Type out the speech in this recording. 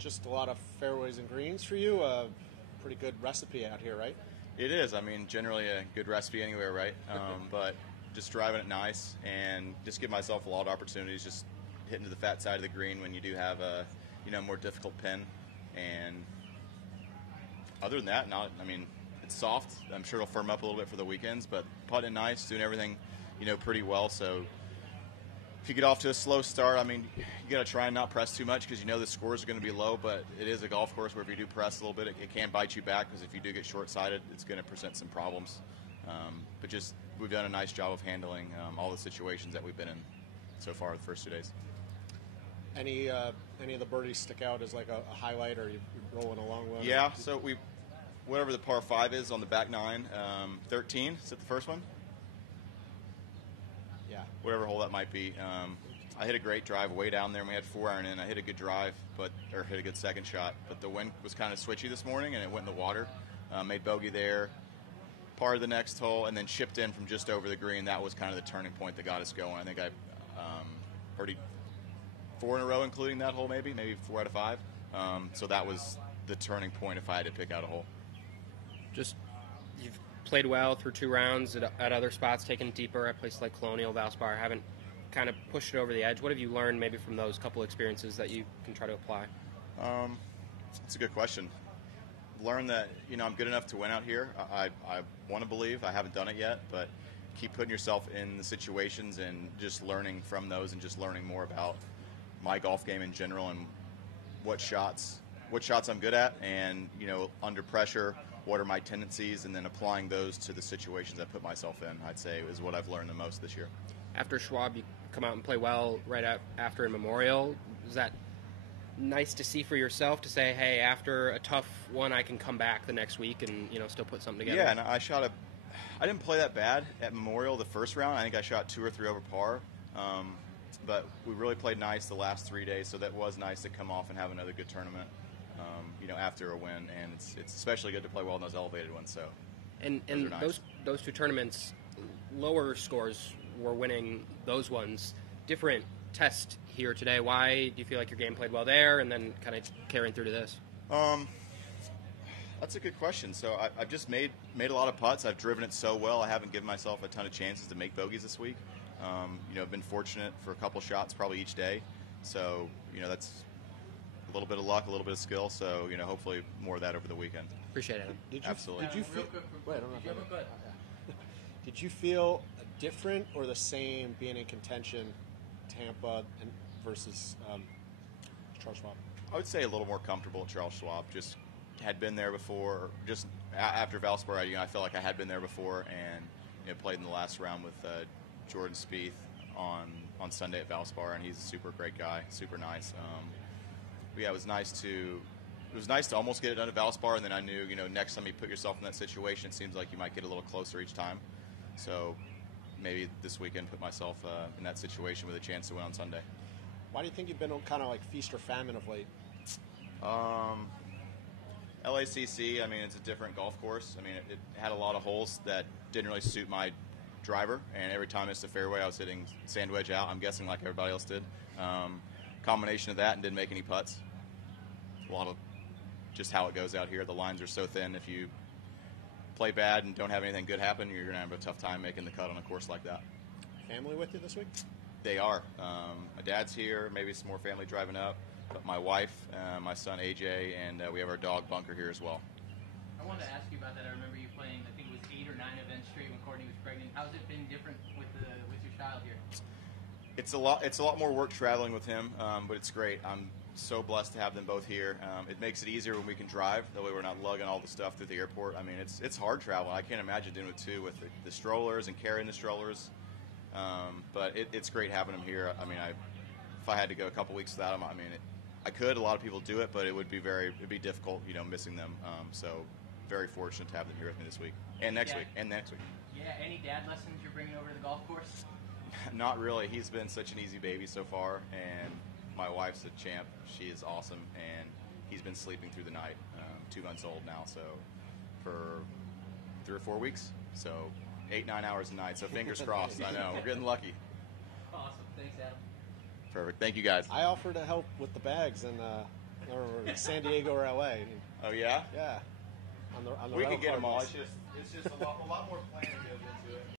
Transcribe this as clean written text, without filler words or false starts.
just a lot of fairways and greens for you. Pretty good recipe out here, right? It is. I mean, generally a good recipe anywhere, right? But just driving it nice and just give myself a lot of opportunities, just hitting to the fat side of the green when you do have a, more difficult pin. And other than that, it's soft. I'm sure it'll firm up a little bit for the weekends, but putting nice, doing everything, pretty well. So if you get off to a slow start, you got to try and not press too much because the scores are going to be low, but it is a golf course where if you do press a little bit, it can bite you back because if you do get short-sighted, it's going to present some problems. But just we've done a nice job of handling all the situations that we've been in so far the first 2 days. Any of the birdies stick out as like a highlight, or you rolling along with? Yeah, so whatever the par 5 is on the back 9, 13, is it the first one? Yeah. Whatever hole that might be. I hit a great drive way down there, and we had 4-iron in. I hit a good drive, or hit a good second shot, but the wind was kind of switchy this morning, and it went in the water. Made bogey there, par the next hole, and then chipped in from just over the green. That was kind of the turning point that got us going. I think I already 4 in a row, including that hole, maybe 4 out of 5. So that was the turning point if I had to pick out a hole. Just you've played well through 2 rounds at other spots, taken it deeper at places like Colonial, Valspar, haven't kind of pushed it over the edge. What have you learned maybe from those couple experiences that you can try to apply? That's a good question. Learned that, I'm good enough to win out here. I want to believe. I haven't done it yet, but keep putting yourself in the situations and just learning from those and just learning more about my golf game in general and what shots I'm good at and, under pressure, what are my tendencies, and then applying those to the situations I put myself in, I'd say, is what I've learned the most this year. After Schwab, you come out and play well right after in Memorial. Is that nice to see for yourself to say, hey, after a tough one, I can come back the next week and, still put something together? Yeah, and I didn't play that bad at Memorial the first round. I think I shot 2 or 3 over par. But we really played nice the last 3 days, so that was nice to come off and have another good tournament, after a win. And it's especially good to play well in those elevated ones. So, and nice. those 2 tournaments, lower scores were winning those ones. Different test here today. Why do you feel like your game played well there, and then kind of carrying through to this? That's a good question. So I've just made a lot of putts. I've driven it so well. I haven't given myself a ton of chances to make bogeys this week. I've been fortunate for a couple shots probably each day. So, that's a little bit of luck, a little bit of skill. So, hopefully more of that over the weekend. Appreciate it. Absolutely. Did you feel? Wait, I don't know. Did you feel different or the same being in contention, Tampa versus Charles Schwab? I would say a little more comfortable at Charles Schwab. Just had been there before. Just after Valspar, I felt like I had been there before and played in the last round with Jordan Spieth on Sunday at Valspar, and he's a super great guy, super nice. But yeah, it was nice to almost get it done at Valspar, and then I knew, next time you put yourself in that situation, it seems like you might get a little closer each time. So maybe this weekend put myself in that situation with a chance to win on Sunday. Why do you think you've been on kind of like feast or famine of late? LACC, it's a different golf course. It had a lot of holes that didn't really suit my driver, and every time I missed the fairway, I was hitting sand wedge out, I'm guessing like everybody else did. Combination of that and didn't make any putts. A lot of just how it goes out here. The lines are so thin. If you play bad and don't have anything good happen, you're going to have a tough time making the cut on a course like that. Family with you this week? They are. My dad's here, maybe some more family driving up, but my wife, my son AJ, and we have our dog Bunker here as well. I wanted to ask you about that. I remember you playing, I think it was 8 or 9 events straight when Courtney was pregnant. How's it been different with your child here? It's a lot more work traveling with him, but it's great. I'm so blessed to have them both here. It makes it easier when we can drive. That way we're not lugging all the stuff through the airport. It's hard travel. I can't imagine doing it too with the strollers and carrying the strollers. But it's great having them here. If I had to go a couple weeks without them, I could. A lot of people do it, but it'd be difficult, missing them. So very fortunate to have them here with me this week and next week. Yeah. Any dad lessons you're bringing over to the golf course? Not really. He's been such an easy baby so far, and my wife's a champ. She is awesome, and he's been sleeping through the night. 2 months old now, so for 3 or 4 weeks. So 8-9 hours a night. So fingers crossed. I know we're getting lucky. Awesome. Thanks, Adam. Perfect. Thank you, guys. I offered to help with the bags, and or San Diego or LA. Oh yeah. Yeah. On the We rental could get car them all. bus. It's just a lot more planning goes into it.